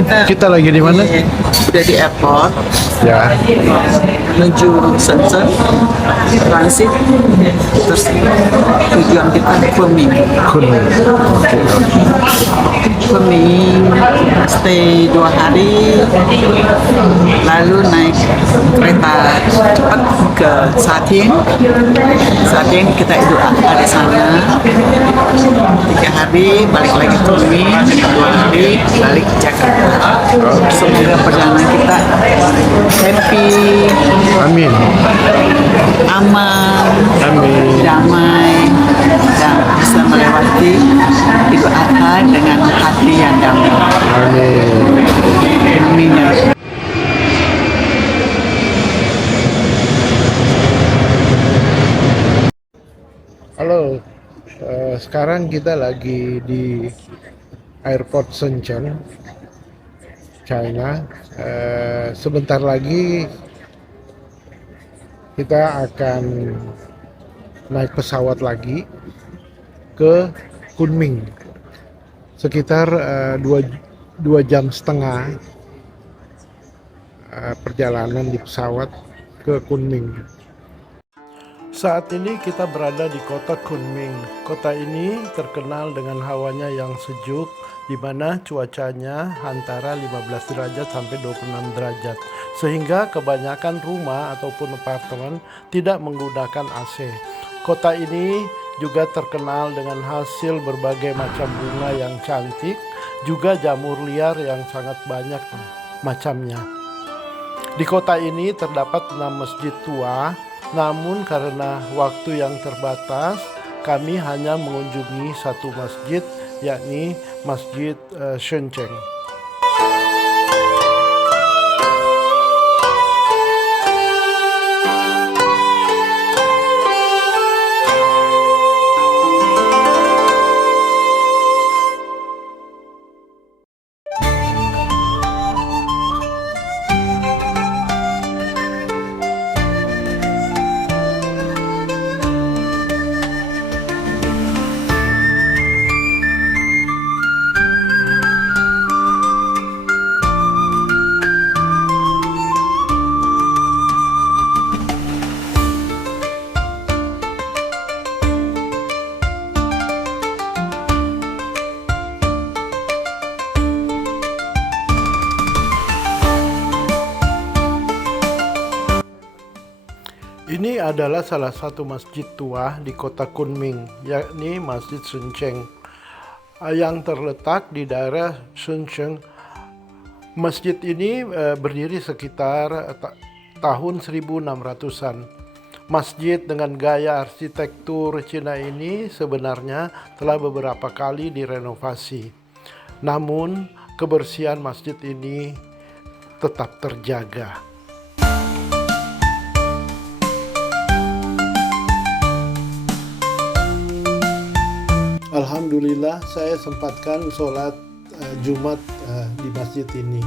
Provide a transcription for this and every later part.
Kita lagi di mana? Udah di airport Ya, menuju Shenzhen transit, terus tujuan kita Kunming. Kunming. Kunming stay 2 hari, lalu naik kereta cepat ke Satieng. Satieng kita Idul Adha di sana 3 hari, balik lagi ke Kunming 2 hari, balik ke Jakarta. Semoga perjalanan kita happy, Amin. aman, Amin. damai, dan bisa melewati Idul Adha dengan hati yang damai. Amin. Amin ya. Halo, sekarang kita lagi di airport Shenzhen, China. Sebentar lagi kita akan naik pesawat lagi ke Kunming. Sekitar 2 jam setengah perjalanan di pesawat ke Kunming. Saat ini kita berada di kota Kunming. Kota ini terkenal dengan hawanya yang sejuk, di mana cuacanya antara 15 derajat sampai 26 derajat. Sehingga kebanyakan rumah ataupun apartemen tidak menggunakan AC. Kota ini juga terkenal dengan hasil berbagai macam bunga yang cantik, juga jamur liar yang sangat banyak macamnya. Di kota ini terdapat 6 masjid tua. Namun karena waktu yang terbatas, kami hanya mengunjungi satu masjid, yakni Masjid Shenzhen. Ini adalah salah satu masjid tua di kota Kunming, yakni Masjid Shenzhen, yang terletak di daerah Shenzhen. Masjid ini berdiri sekitar tahun 1600-an. Masjid dengan gaya arsitektur Cina ini sebenarnya telah beberapa kali direnovasi. Namun, kebersihan masjid ini tetap terjaga. Alhamdulillah saya sempatkan sholat Jumat di masjid ini.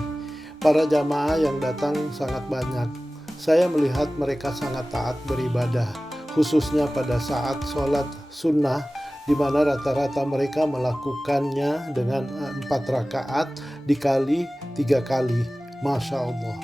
Para jamaah yang datang sangat banyak. Saya melihat mereka sangat taat beribadah, khususnya pada saat sholat sunnah, di mana rata-rata mereka melakukannya dengan 4 rakaat dikali 3 kali. Masya Allah.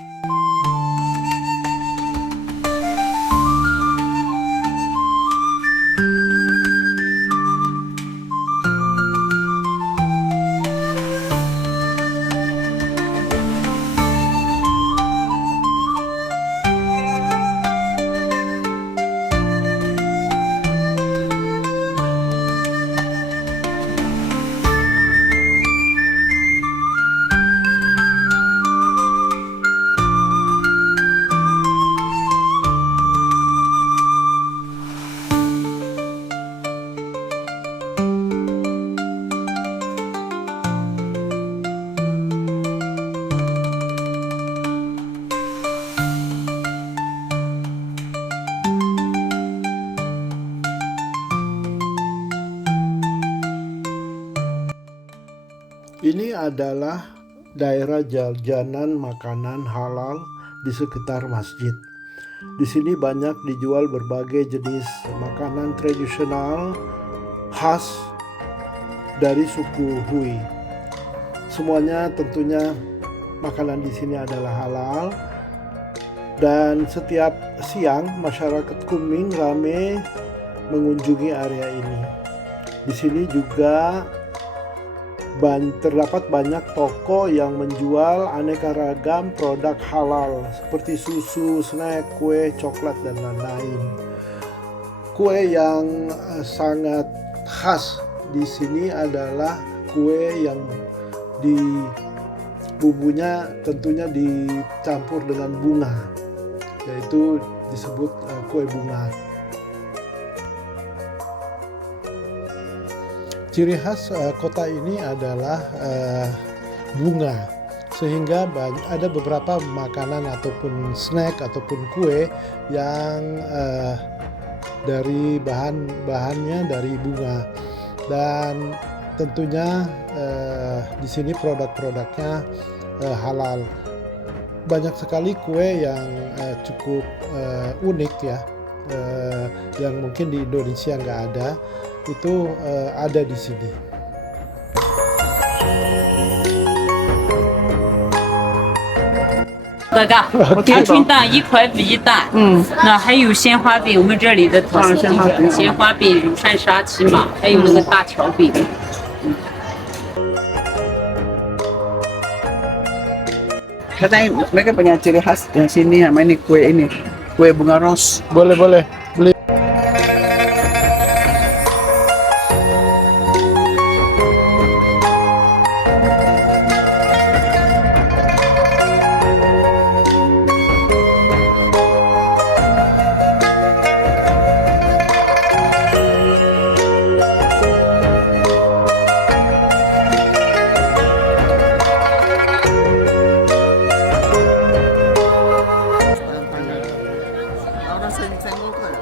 Ini adalah daerah jajanan makanan halal di sekitar masjid. Di sini banyak dijual berbagai jenis makanan tradisional khas dari suku Hui. Semuanya tentunya makanan di sini adalah halal. Dan setiap siang masyarakat Kunming ramai mengunjungi area ini. Di sini juga terdapat banyak toko yang menjual aneka ragam produk halal seperti susu, snack, kue, coklat, dan lain-lain. Kue yang sangat khas di sini adalah kue yang bumbunya tentunya dicampur dengan bunga, yaitu disebut kue bunga. Ciri khas kota ini adalah bunga, sehingga ada beberapa makanan ataupun snack ataupun kue yang dari bahannya dari bunga. Dan tentunya di sini produk-produknya halal. Banyak sekali kue yang cukup unik ya, yang mungkin di Indonesia nggak ada, itu ada di sini. 鹅蛋、鹌鹑蛋1块1蛋，那还有鲜花饼，我们这里的特色鲜花饼、乳扇沙琪玛，还有那个大条饼。 Katanya mereka punya ciri khas di sini namanya kue bunga ros. Boleh beli. Orang senggol tuh.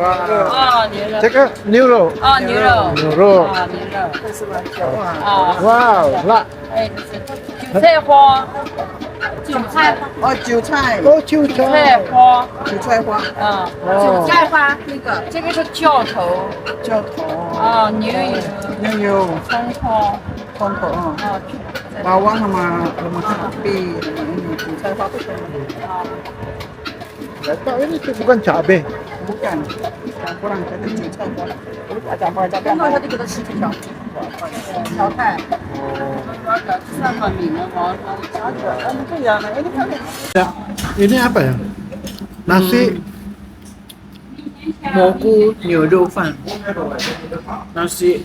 哦，牛肉， Cek牛肉，哦，牛肉，牛肉，啊，牛肉，啊， wow, lah. 哎，韭菜花，韭菜，哦，韭菜， Oh, ciu 菜 cai. 花，韭菜花，啊， Oh, 菜花，这个是教头，叫头，啊，牛油，牛油，葱花，葱头啊，啊， bawang sama lemak sapi, sama ini, 韭菜花bukan, tak ini tu bukan cabai. bukan, campuran kata 韭菜花。 跟着它这个的实体上，调菜，3个米的毛， Ya, ini apa ya? Nasi, Mogu 牛肉饭，nasi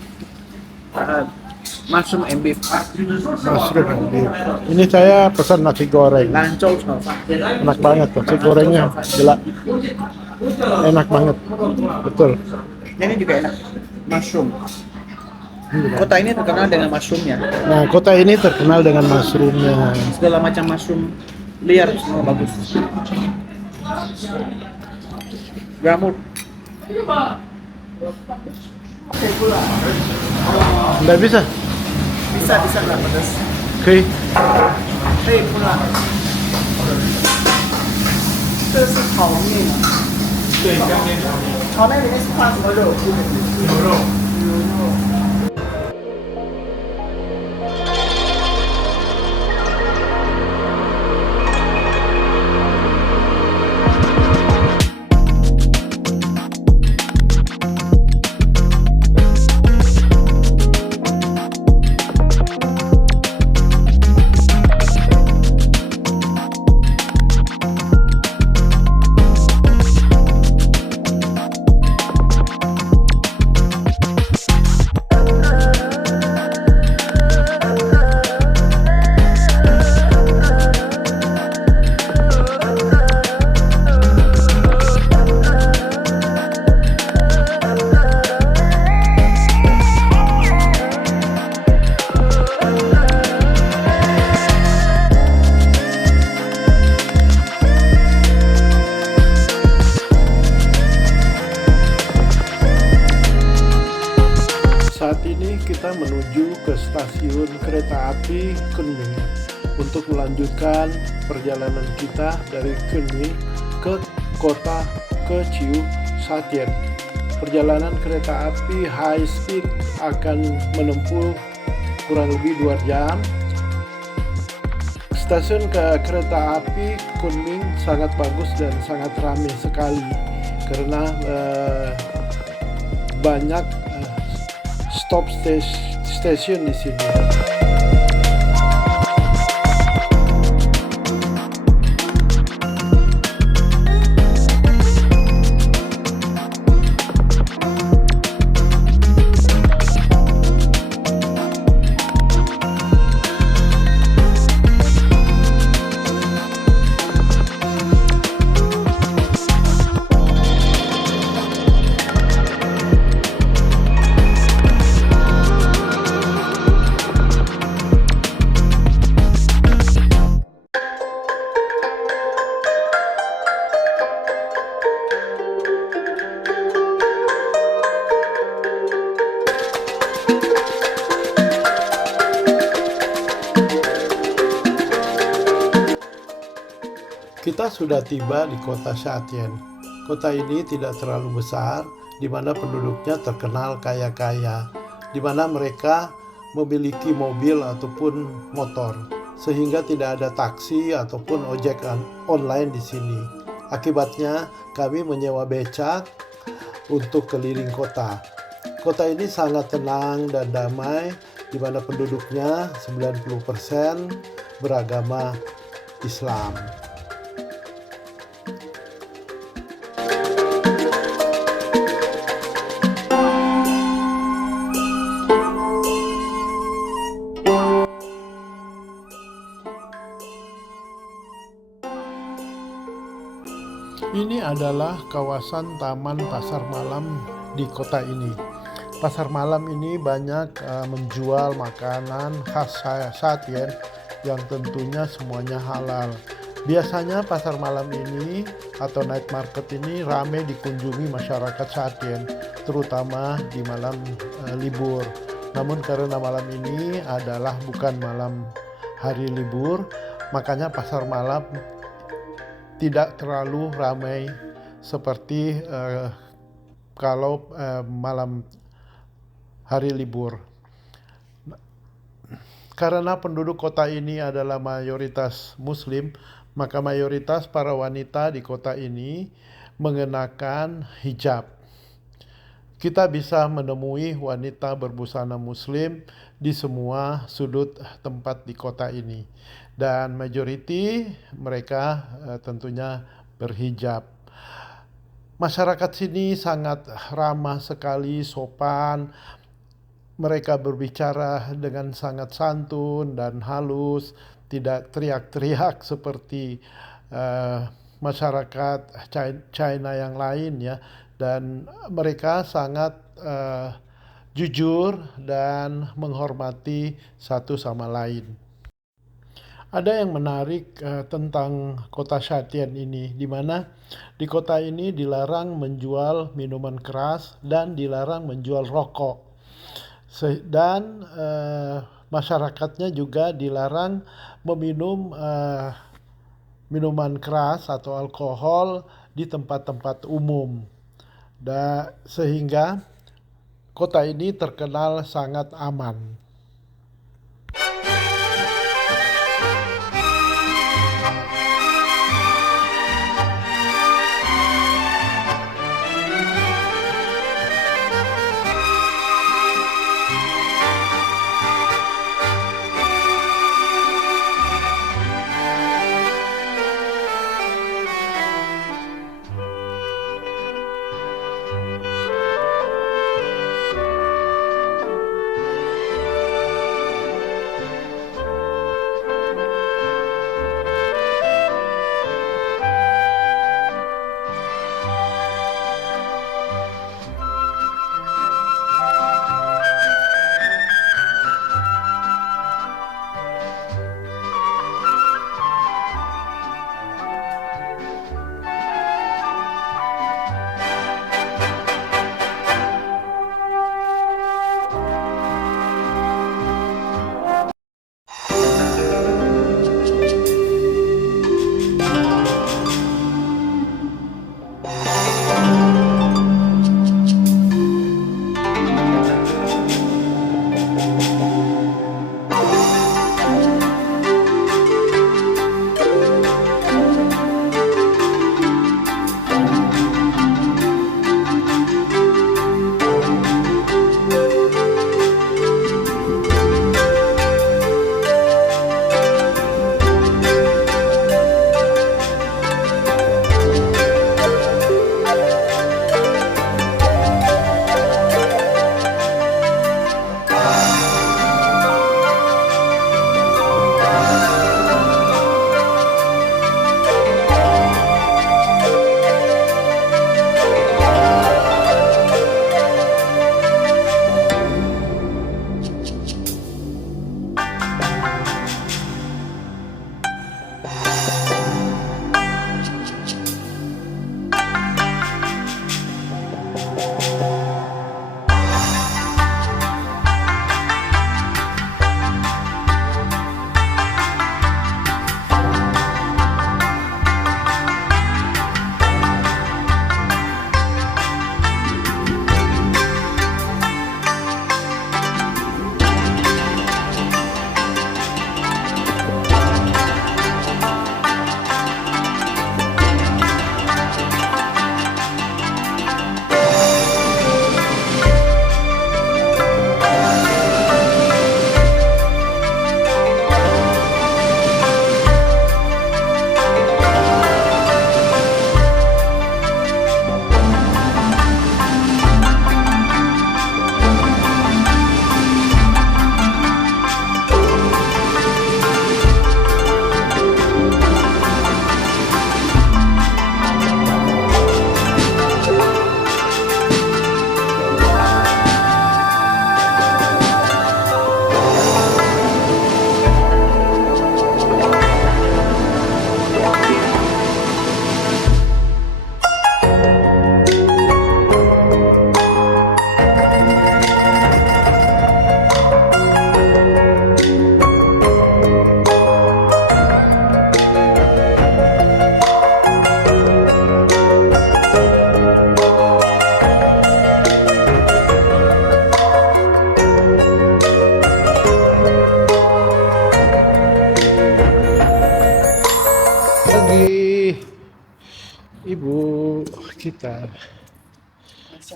mushroom and beef, mushroom and beef. Ini saya pesan nasi goreng. 兰州炒饭， Enak banget tuh, nasi gorengnya gila. Enak banget, betul. ini juga enak, mushroom. Kota ini terkenal dengan mushroomnya, Nah, kota ini terkenal dengan mushroomnya. segala macam mushroom liar semua bagus. Jamur, Nggak bisa? bisa nggak pedas? Oke. 可以不辣。这是炒面啊。对，干面炒面。炒面里面是放什么肉？牛肉。牛肉。 Saat ini kita menuju ke stasiun kereta api Kunming untuk melanjutkan perjalanan kita dari Kunming ke kota Ciu Satien. Perjalanan kereta api high speed akan menempuh kurang lebih 2 jam. Stasiun kereta api Kunming sangat bagus dan sangat ramai sekali karena banyak stop station di sini. Kita sudah tiba di kota Satien. Kota ini tidak terlalu besar, di mana penduduknya terkenal kaya-kaya, di mana mereka memiliki mobil ataupun motor, sehingga tidak ada taksi ataupun ojek online di sini. Akibatnya, kami menyewa becak untuk keliling kota. Kota ini sangat tenang dan damai, di mana penduduknya 90% beragama Islam. Ini adalah kawasan Taman Pasar Malam di kota ini. Pasar malam ini banyak menjual makanan khas Satien yang tentunya semuanya halal. Biasanya pasar malam ini atau night market ini ramai dikunjungi masyarakat Shatien, terutama di malam libur. Namun karena malam ini adalah bukan malam hari libur, makanya pasar malam tidak terlalu ramai seperti kalau malam hari libur. Karena penduduk kota ini adalah mayoritas Muslim, maka mayoritas para wanita di kota ini mengenakan hijab. Kita bisa menemui wanita berbusana Muslim di semua sudut tempat di kota ini, dan majority mereka tentunya berhijab. Masyarakat sini sangat ramah sekali, sopan. Mereka berbicara dengan sangat santun dan halus, tidak teriak-teriak seperti masyarakat China yang lain ya. Dan mereka sangat jujur dan menghormati satu sama lain. Ada yang menarik tentang kota Shatien ini, di mana di kota ini dilarang menjual minuman keras dan dilarang menjual rokok. Dan masyarakatnya juga dilarang meminum minuman keras atau alkohol di tempat-tempat umum. Sehingga kota ini terkenal sangat aman.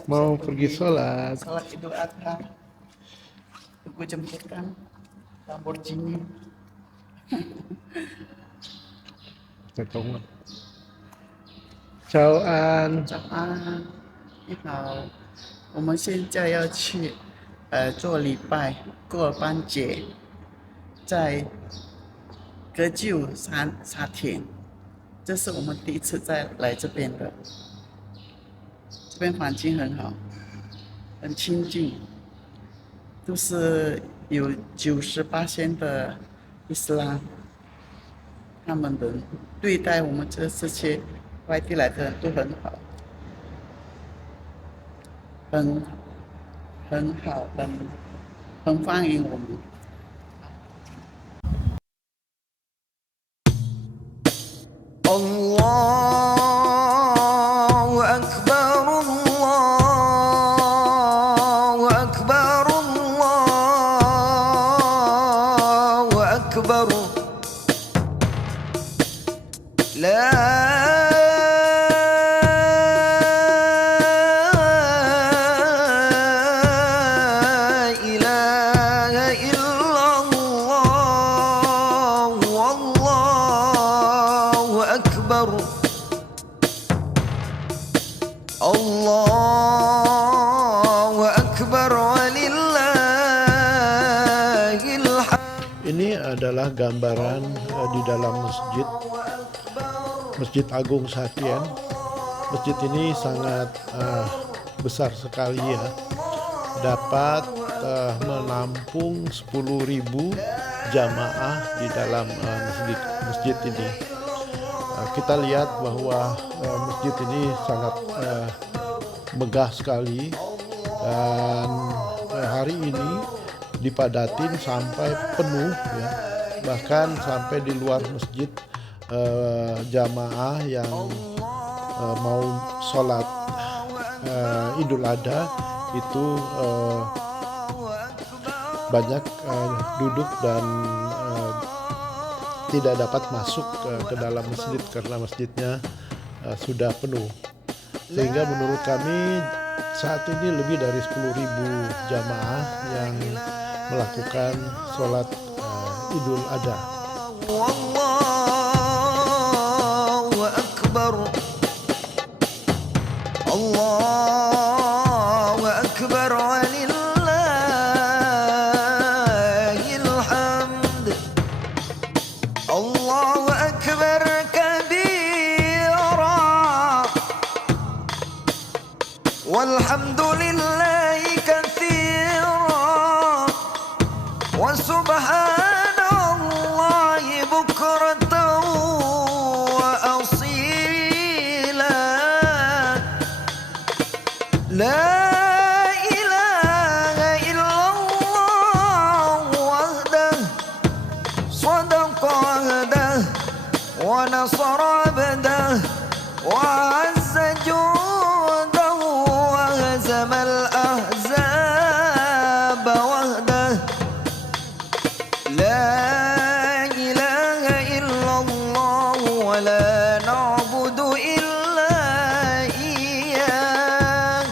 Mau pergi sholat. Salat Idul Adha. Gue jemputkan Lamborghini. 在中文。早安，早安，你好。我们现在要去做礼拜，过班节，在格旧沙田。这是我们第一次来这边的，这边环境很好，很清静，都是有98%的伊斯兰，他们的对待我们这些外地来的人都很好，很好，很欢迎我们。الله أكبر الله أكبر الله أكبر لا إله إلا الله والله أكبر الله أكبر ولله الحمد. ini adalah gambaran di dalam Masjid Agung Satien. Masjid ini sangat besar sekali ya, dapat menampung 10.000 jamaah di dalam masjid ini. Kita lihat bahwa masjid ini sangat megah sekali, dan hari ini dipadatin sampai penuh ya, bahkan sampai di luar masjid jamaah yang mau sholat Idul Adha itu banyak duduk dan tidak dapat masuk ke dalam masjid karena masjidnya sudah penuh, sehingga menurut kami saat ini lebih dari 10.000 jamaah yang melakukan sholat Idul Adha. الله أكبر الله أكبر ولله الحمد. الله أكبر كبيرا والحمد لله كثيرا وسبحان الله بكرة وأصيلا لا إله إلا الله وحده صدق عهده ونصر عبده وعز جوده وهزم الأحزاب وحده لا إله إلا الله ولا نعبد إلا إياه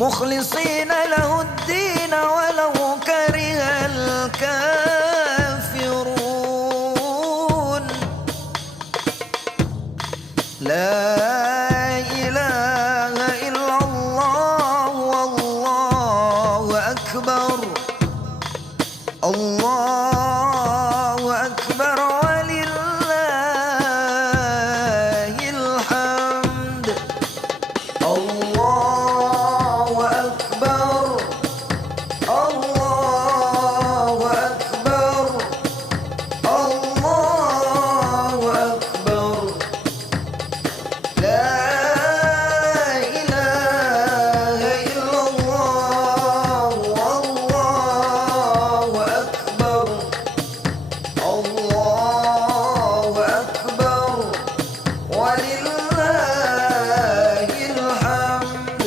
مخلصين له الدين ولو كره الكافرون لا إله إلا الله والله أكبر الله أكبر ولله الحمد. الله أكبر الله أكبر الله أكبر لا إله إلا الله والله أكبر الله أكبر ولله الحمد.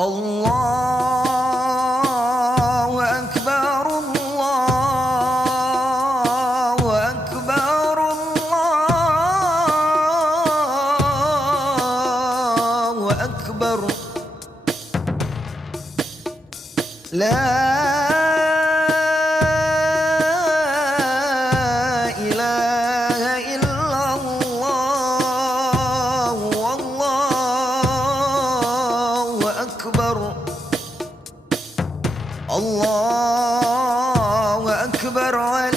الله أكبر الله أكبر الله أكبر لا إله إلا الله والله أكبر الله أكبر ولله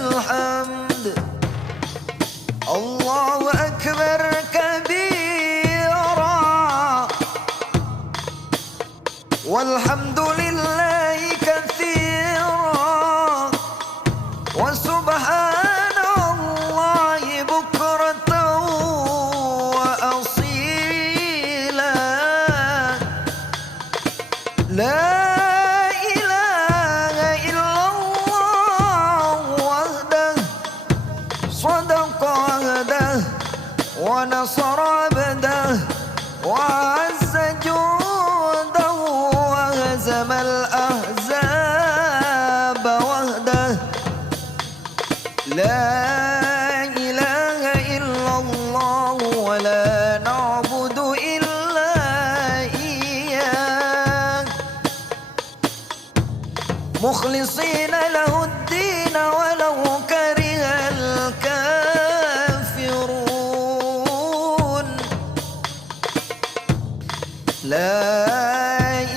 الحمد الله أكبر كبيرا والحمد لله كثيرا وسبحان الله بكرة وأصيلا لا إله إلا الله وحده صدق عهده ونصر عبده وعز جنده وهزم الأحزاب وحده لا إله إلا الله ولا نعبد إلا إياه مخلصين له الدين ولو كره الكافرون لا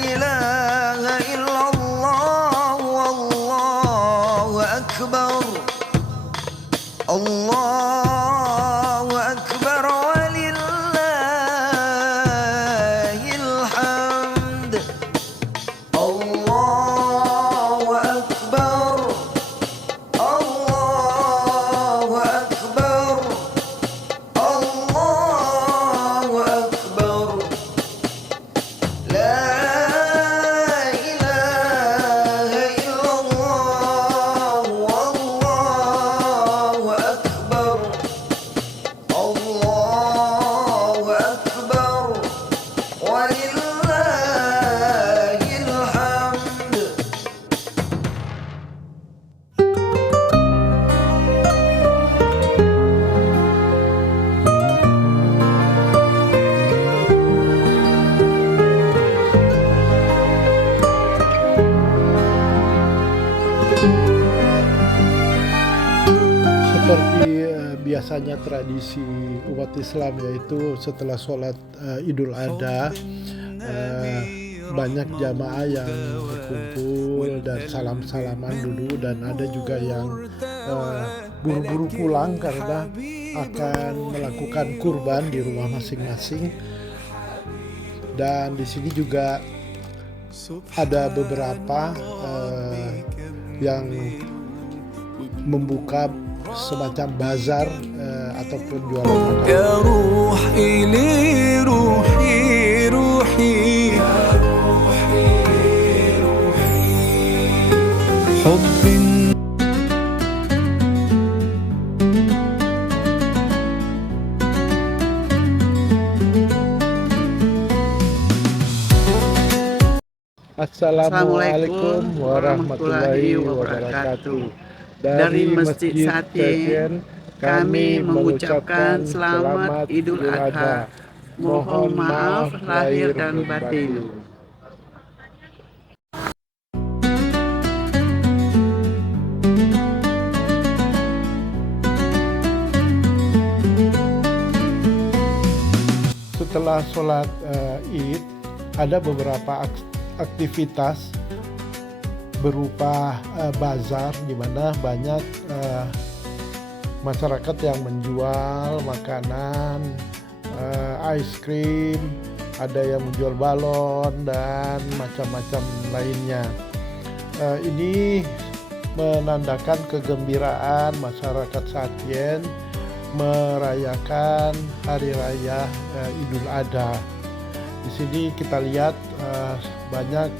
إله إلا الله والله أكبر الله أكبر ولله الحمد الله أكبر الله أكبر الله أكبر لا إله إلا الله والله أكبر الله أكبر ولله الحمد Seperti biasanya tradisi umat Islam, yaitu setelah sholat Idul Adha banyak jamaah yang berkumpul dan salam-salaman dulu, dan ada juga yang buru-buru pulang karena akan melakukan kurban di rumah masing-masing. Dan di sini juga ada beberapa yang membuka semacam bazar ataupun jualan makanan. يا روحي لي روحي روحي حب Assalamualaikum warahmatullahi wabarakatuh. Dari Masjid Satin kami mengucapkan selamat Idul Adha. Mohon maaf lahir dan batin. Setelah sholat Id, ada beberapa aktivitas berupa bazar, di mana banyak masyarakat yang menjual makanan, ice cream, ada yang menjual balon dan macam-macam lainnya. Ini menandakan kegembiraan masyarakat Satien merayakan hari raya Idul Adha. Di sini kita lihat banyak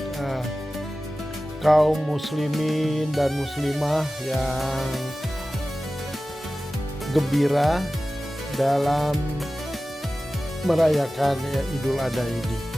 kaum muslimin dan muslimah yang gembira dalam merayakan Idul Adha ini.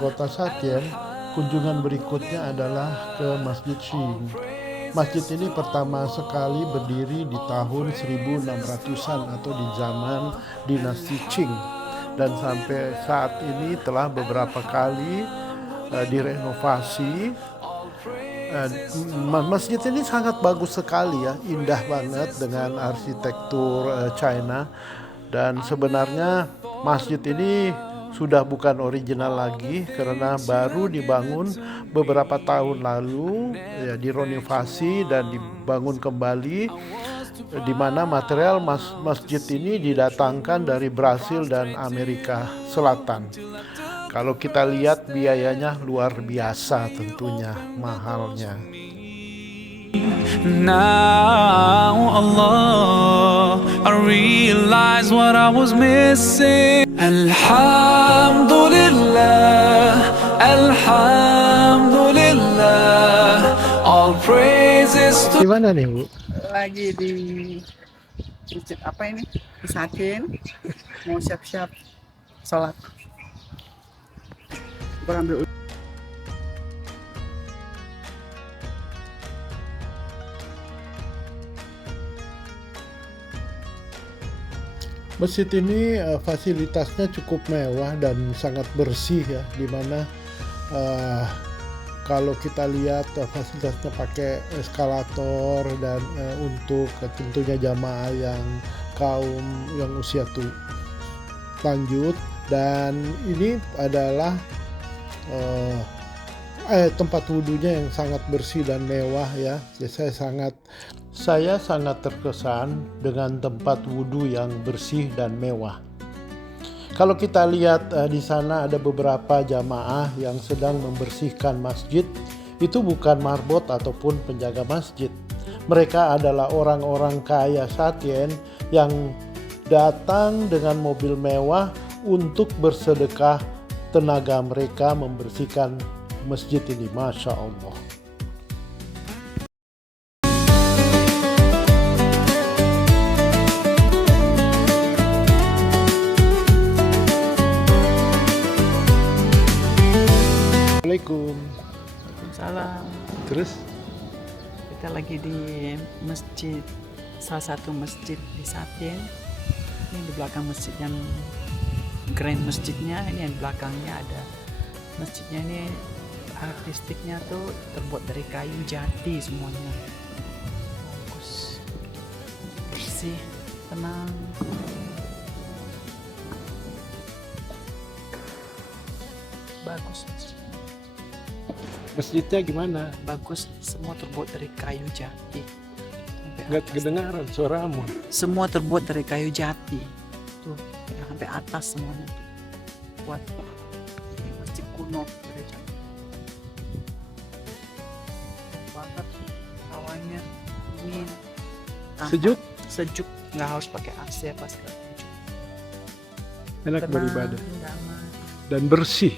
kota Satien, kunjungan berikutnya adalah ke Masjid Qing. Masjid ini pertama sekali berdiri di tahun 1600-an atau di zaman dinasti Qing, dan sampai saat ini telah beberapa kali direnovasi. Masjid ini sangat bagus sekali ya, indah banget dengan arsitektur China, dan sebenarnya masjid ini sudah bukan original lagi karena baru dibangun beberapa tahun lalu, ya, direnovasi dan dibangun kembali, di mana material masjid ini didatangkan dari Brasil dan Amerika Selatan. Kalau kita lihat biayanya luar biasa, tentunya mahalnya. Now, Allah, I realize what I was missing. Alhamdulillah, Alhamdulillah, all praises to Di mana nih, Bu? Lagi di masjid apa ini? Di Satien. Mau siap-siap sholat. Berambil Masjid ini fasilitasnya cukup mewah dan sangat bersih ya, dimana kalau kita lihat fasilitasnya pakai eskalator dan untuk tentunya jamaah yang kaum yang usia lanjut, dan ini adalah tempat wudhunya yang sangat bersih dan mewah ya. Saya sangat terkesan dengan tempat wudhu yang bersih dan mewah. Kalau kita lihat di sana ada beberapa jamaah yang sedang membersihkan masjid. Itu bukan marbot ataupun penjaga masjid. Mereka adalah orang-orang kaya Satien yang datang dengan mobil mewah untuk bersedekah tenaga mereka membersihkan masjid ini. Masya Allah. Assalamualaikum. salam. Terus Kita lagi di masjid, salah satu masjid di Satien. Ini di belakang masjid yang grand masjidnya, ini yang di belakangnya ada masjidnya. Ini artistiknya tuh terbuat dari kayu jati semuanya. Bagus, bersih, tenang. Bagus, masjidnya gimana? bagus, semua terbuat dari kayu jati. Sampai Nggak atas. kedengaran suaramu. Semua terbuat dari kayu jati. Tuh, yang sampai atas semuanya. Buat masjid kuno dari jati. Banget hawanya dingin. Sejuk? Sejuk, nggak harus pakai AC apa segala macam. Enak Tenang, beribadah damai. dan bersih.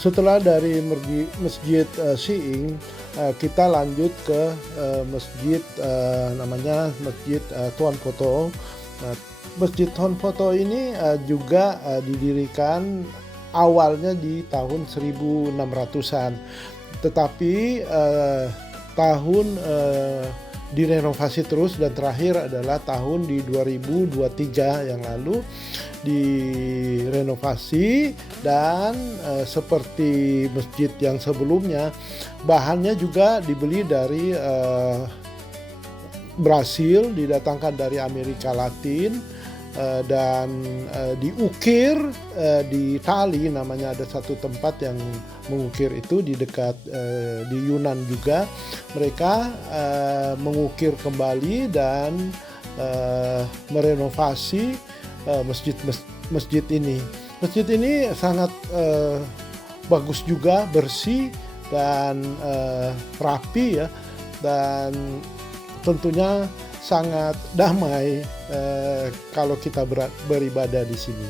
Setelah dari Masjid Xi'ing, kita lanjut ke masjid namanya Masjid Tuan Photo. Masjid Tuan Photo ini juga didirikan awalnya di tahun 1600-an, tetapi tahun direnovasi terus, dan terakhir adalah tahun di 2023 yang lalu direnovasi, dan seperti masjid yang sebelumnya, bahannya juga dibeli dari Brasil, didatangkan dari Amerika Latin, dan diukir di Itali. Namanya ada satu tempat yang mengukir itu di dekat di Yunan juga. Mereka mengukir kembali dan merenovasi masjid ini. Masjid ini sangat bagus juga, bersih dan rapi ya, dan tentunya sangat damai kalau kita beribadah di sini.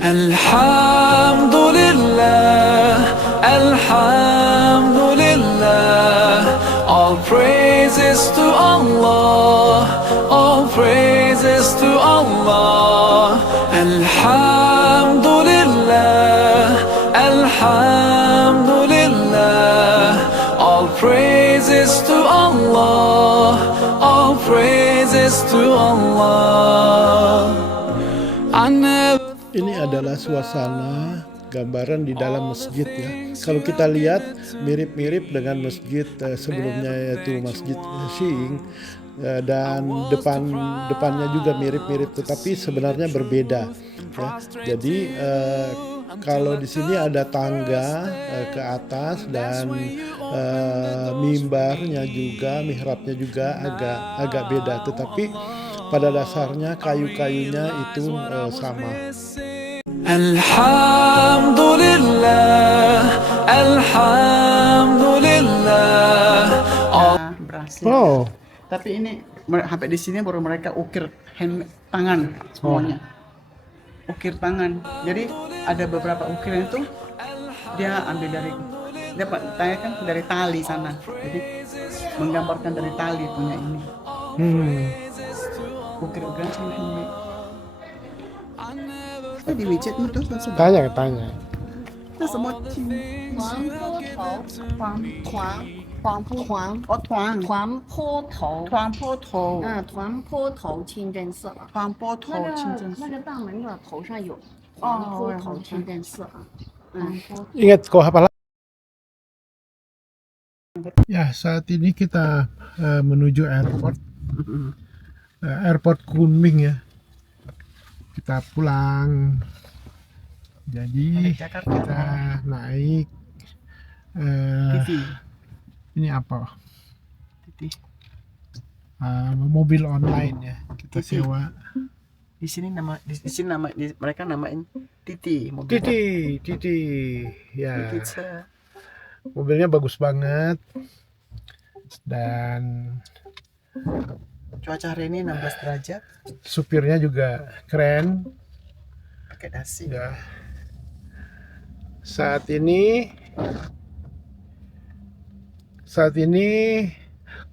Alhamdulillah, Alhamdulillah. All praises to Allah, all praises to Allah. Alhamdulillah, Alhamdulillah. All praises to Allah, all praises to Allah. I never Ini adalah suasana gambaran di dalam masjid ya. Kalau kita lihat mirip-mirip dengan masjid sebelumnya yaitu Masjid Shing dan depannya juga mirip-mirip tetapi sebenarnya berbeda ya. Jadi kalau di sini ada tangga ke atas dan mimbarnya juga, mihrabnya juga agak beda tetapi pada dasarnya kayu-kayunya itu sama. Alhamdulillah, Alhamdulillah. Berhasil. Oh, Tapi ini sampai di sini baru mereka ukir tangan semuanya. Ukir tangan. Jadi ada beberapa ukiran itu dia ambil dari kan dari tali sana. Jadi menggambarkan dari tali punya ini. Ukir-ukiran sama handmade. Itu di widget itu sudah. tanya. 那什么黄坡头，团坡头，团坡头清真寺啊，团坡头清真寺那个大门的头上有黄坡头清真寺啊，Ingat kau hafal? Ya, saat ini kita menuju airport. Airport Kunming ya. Kita pulang. Jadi kita naik TV. ini apa? Titi. Mobil online ya. Kita Titi. sewa. Di sini mereka namain Titi mobil. Titi. Ya. Pizza. Mobilnya bagus banget. Dan Cuaca hari ini 16 derajat. supirnya juga keren. Pakai dasi. Ya. Saat ini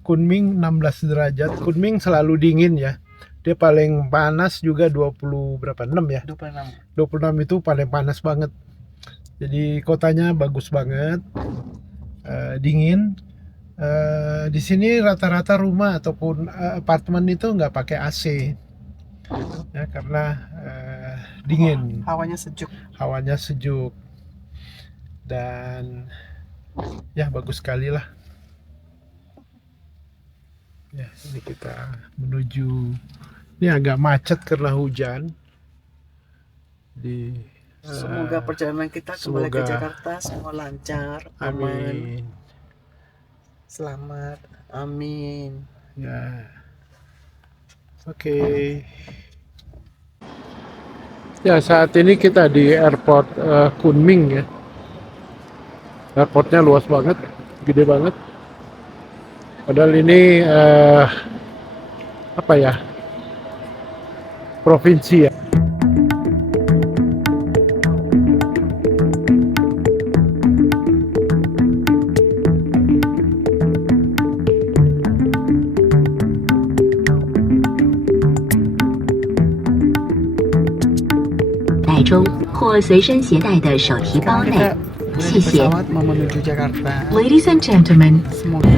Kunming 16 derajat. Kunming selalu dingin ya. Dia paling panas juga 20 berapa? 6 ya? 26. 26 itu paling panas banget. Jadi kotanya bagus banget. Dingin. Di sini rata-rata rumah ataupun apartemen itu nggak pakai AC. Ya, karena dingin. Hawanya sejuk. Hawanya sejuk. Dan ya bagus sekali lah. Ya, ini kita menuju. Ini agak macet karena hujan. Semoga perjalanan kita kembali ke semoga. Jakarta semua lancar, aman, Amin. selamat, amin. Ya. Oke. Ya, saat ini kita di airport Kunming ya. Airportnya luas banget, gede banget. Padahal ini apa ya? Provinsi ya.中或随身携带的手提包 Sekarang 内 kita。 dari 谢谢。 pesawat mau menuju Jakarta. Ladies and gentlemen, Semoga